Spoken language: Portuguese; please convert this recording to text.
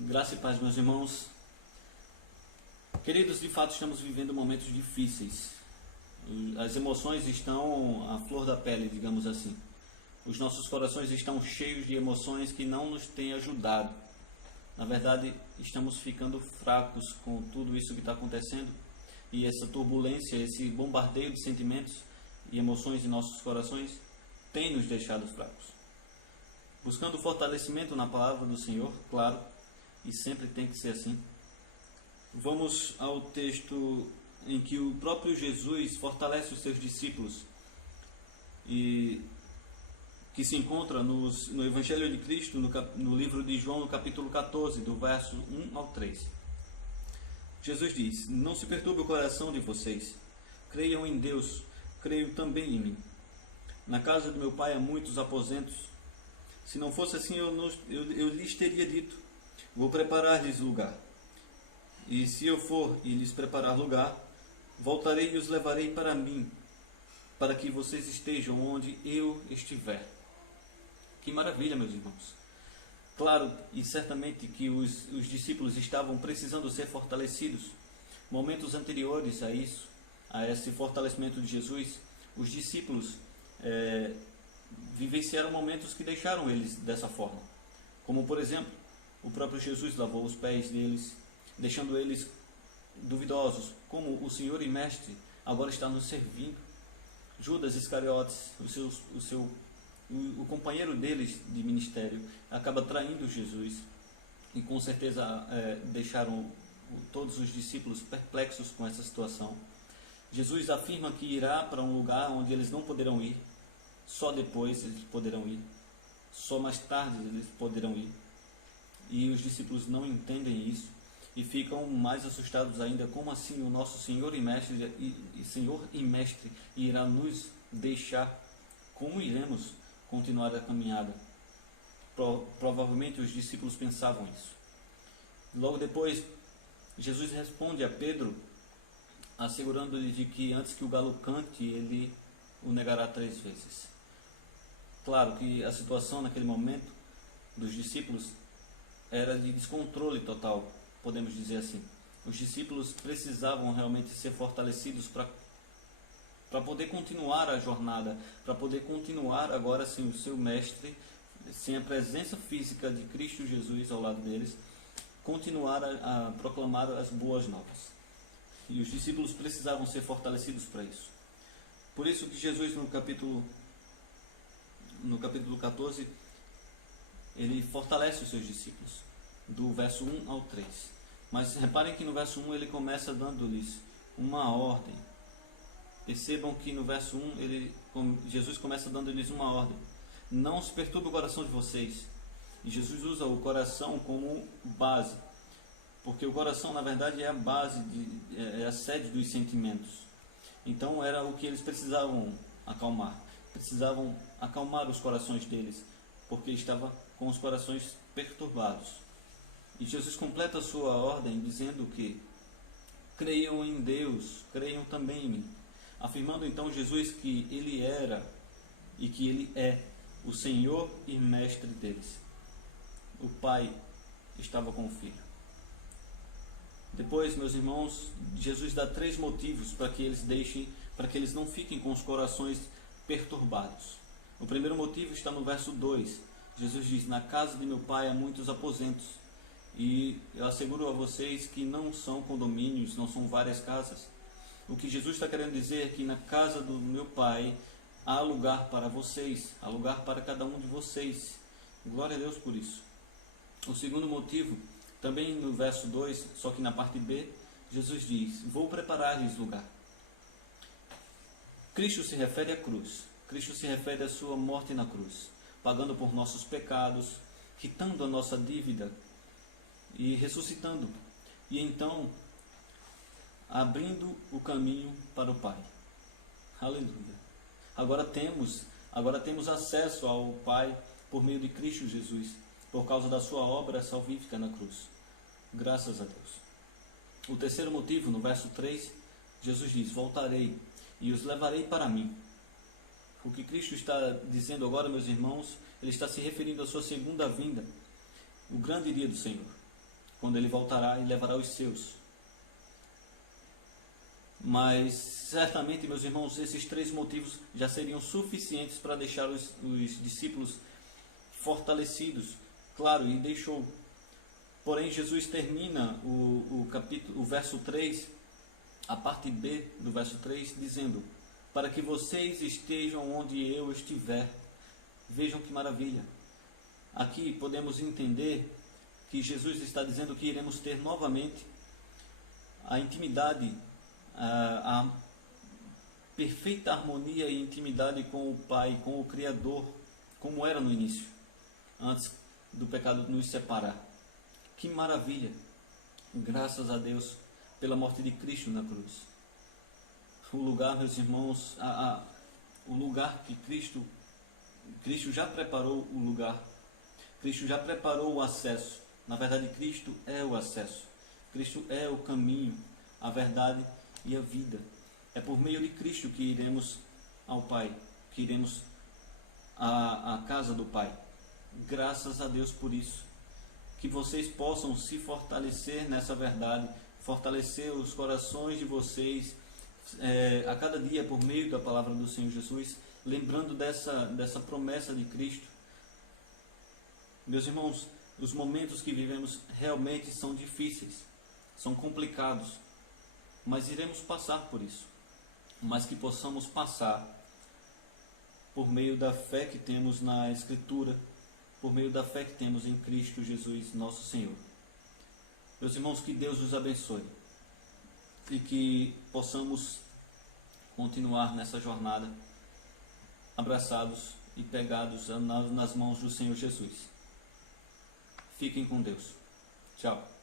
Graça e paz, meus irmãos. Queridos, de fato estamos vivendo momentos difíceis. As emoções estão à flor da pele, digamos assim. Os nossos corações estão cheios de emoções que não nos têm ajudado. Na verdade, estamos ficando fracos com tudo isso que está acontecendo. E essa turbulência, esse bombardeio de sentimentos e emoções em nossos corações tem nos deixado fracos. Buscando fortalecimento na palavra do Senhor, claro, e sempre tem que ser assim. Vamos ao texto em que o próprio Jesus fortalece os seus discípulos e que se encontra no Evangelho de Cristo, no livro de João, no capítulo 14, do verso 1 ao 3. Jesus diz: "Não se perturbe o coração de vocês. Creiam em Deus, creiam também em mim. Na casa do meu Pai há muitos aposentos. Se não fosse assim, eu lhes teria dito: vou preparar-lhes lugar. E se eu for e lhes preparar lugar, voltarei e os levarei para mim, para que vocês estejam onde eu estiver." Que maravilha, meus irmãos! Claro e certamente que os discípulos estavam precisando ser fortalecidos. Momentos anteriores a isso, a esse fortalecimento de Jesus, os discípulos vivenciaram momentos que deixaram eles dessa forma. Como, por exemplo, o próprio Jesus lavou os pés deles, deixando eles duvidosos, como o Senhor e Mestre agora está nos servindo. Judas Iscariotes, o companheiro deles de ministério, acaba traindo Jesus e com certeza deixaram todos os discípulos perplexos com essa situação. Jesus afirma que irá para um lugar onde eles não poderão ir, só depois eles poderão ir, só mais tarde eles poderão ir. E os discípulos não entendem isso e ficam mais assustados ainda. Como assim o nosso Senhor e Mestre irá nos deixar? Como iremos continuar a caminhada? Provavelmente os discípulos pensavam isso. Logo depois, Jesus responde a Pedro, assegurando-lhe de que antes que o galo cante, ele o negará 3 vezes. Claro que a situação naquele momento dos discípulos era de descontrole total, podemos dizer assim. Os discípulos precisavam realmente ser fortalecidos para poder continuar a jornada, para poder continuar agora sem o seu mestre, sem a presença física de Cristo Jesus ao lado deles, continuar a proclamar as boas novas. E os discípulos precisavam ser fortalecidos para isso. Por isso que Jesus no capítulo 14, ele fortalece os seus discípulos, do verso 1 ao 3. Mas reparem que no verso 1 ele começa dando-lhes uma ordem. Percebam que no verso 1 Jesus começa dando-lhes uma ordem: não se perturbe o coração de vocês. E Jesus usa o coração como base, porque o coração na verdade é a base, é a sede dos sentimentos. Então era o que eles precisavam acalmar. Precisavam acalmar os corações deles, porque estava com os corações perturbados. E Jesus completa a sua ordem dizendo que creiam em Deus, creiam também em mim. Afirmando então Jesus que ele era e que ele é o Senhor e Mestre deles. O Pai estava com o Filho. Depois, meus irmãos, Jesus dá 3 motivos para que eles não fiquem com os corações perturbados. O primeiro motivo está no verso 2. Jesus diz: na casa de meu Pai há muitos aposentos. E eu asseguro a vocês que não são condomínios, não são várias casas. O que Jesus está querendo dizer é que na casa do meu Pai há lugar para vocês, há lugar para cada um de vocês. Glória a Deus por isso. O segundo motivo, também no verso 2, só que na parte B, Jesus diz: vou preparar-lhes lugar. Cristo se refere à cruz. Cristo se refere à sua morte na cruz, pagando por nossos pecados, quitando a nossa dívida e ressuscitando. E então abrindo o caminho para o Pai. Aleluia. Agora temos acesso ao Pai por meio de Cristo Jesus, por causa da sua obra salvífica na cruz. Graças a Deus. O terceiro motivo, no verso 3, Jesus diz: voltarei e os levarei para mim. O que Cristo está dizendo agora, meus irmãos, ele está se referindo à sua segunda vinda, o grande dia do Senhor. quando Ele voltará e levará os seus. Mas certamente, meus irmãos, esses 3 motivos já seriam suficientes para deixar os discípulos fortalecidos. Claro, e deixou. Porém, Jesus termina o verso 3, a parte B do verso 3, dizendo: para que vocês estejam onde eu estiver. Vejam que maravilha. Aqui podemos entender que Jesus está dizendo que iremos ter novamente a intimidade, a perfeita harmonia e intimidade com o Pai, com o Criador, como era no início, antes do pecado nos separar. Que maravilha! Graças a Deus pela morte de Cristo na cruz. O lugar, meus irmãos, o lugar que Cristo já preparou o lugar. Cristo já preparou o acesso. Na verdade, Cristo é o acesso. Cristo é o caminho, a verdade e a vida. É por meio de Cristo que iremos ao Pai, que iremos à casa do Pai. Graças a Deus por isso. Que vocês possam se fortalecer nessa verdade, fortalecer os corações de vocês a cada dia por meio da palavra do Senhor Jesus, lembrando dessa promessa de Cristo. Meus irmãos, os momentos que vivemos realmente são difíceis, são complicados, mas iremos passar por isso. Mas que possamos passar por meio da fé que temos na Escritura, por meio da fé que temos em Cristo Jesus, nosso Senhor. Meus irmãos, que Deus os abençoe e que possamos continuar nessa jornada abraçados e pegados nas mãos do Senhor Jesus. Fiquem com Deus. Tchau.